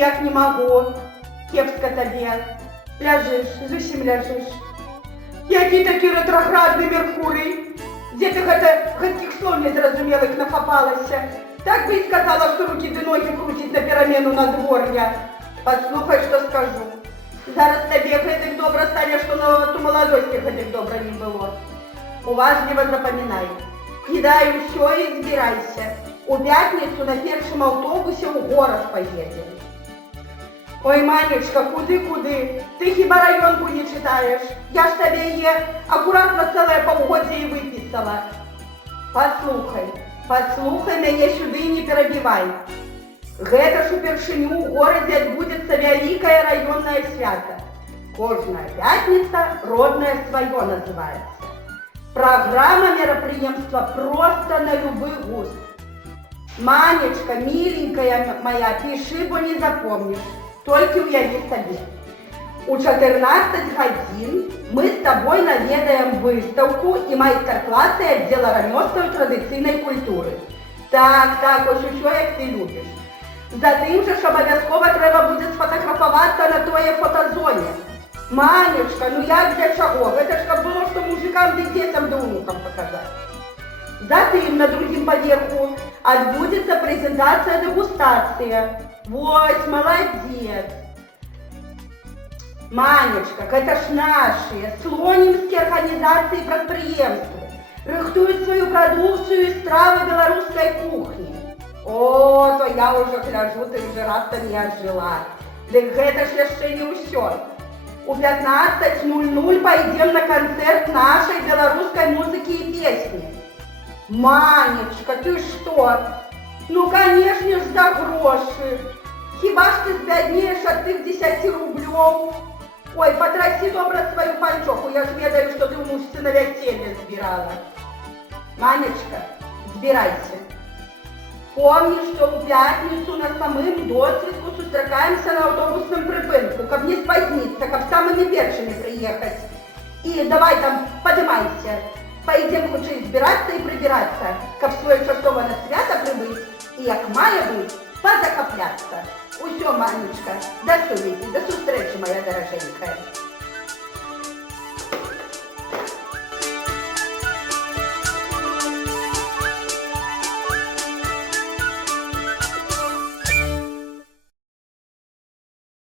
ніяк не могу. Кепска табе. Ляжиш, зусім ляжиш. Які такі ретроградний Меркурий? Где ты гэтых слов незразумелых нафапалася? Так бы и сказала, что руки да ноги крутить на перамену надвор'я. Послухай, что скажу. Зараз табе гэтых добра стане, что на ту маладосці гэтых добра не было. Уважливо запоминай. Кидай усё и збирайся. У пятницу на першем автобусе у город поедем. Ой, Манечка, куды? Ты хіба районку не читаешь? Я ж табе яе аккуратно целое полгодие и выписала. Послухай мяне сюды и не перебивай. Гэта ж упершыню ў горадзе адбудзецца вялікае раённае свята. Кожная пятница родное свое называется. Программа мероприемства просто на любой густ. Манечка, миленькая моя, пиши, бо не запомнишь. Только уяви себе. У 14 годин мы с тобой наведаем выставку и майстер-классы отдела ремесла и традиционной культуры. Так, ось усё, як ты любишь. Затым же ж обов'язково треба буде сфотографуватися на твоей фотозоне. Манечка, ну як для чого? Это ж как было, что мужикам да детям да внукам показать. Затым на другим поверху отбудется презентация дегустация. Вот, молодец. Манечка, это ж наши, слонимские организации и предприемства. Рыхтуют свою продукцию и стравы белорусской кухни. О, то я уже гляжу, ты уже раз там не отжила. Дык гэта ж яшчэ не ўсё. У 15:00 пойдем на концерт нашей белорусской музыки и песни. Манечка, ты что? Ну, конечно ж, за гроши. Хіба ж ты збяднеешь от тых 10 рублёў? Ой, потраси добра свою панчоху, я ж ведаю, что ты у мужцы на веселье збирала. Манечка, збирайся. Помни, что в пятницу на самым досвідку сустракаемся на автобусном припынку, каб не споздниться, каб самыми першими приехать. И давай там, поднимайся. Пойдем лучше збираться и прибираться, каб своечасова на свято прибыть, и як має бути, позакопляться. Усё, Манечка, до сувязі, до зустрічі, моя дороженькая.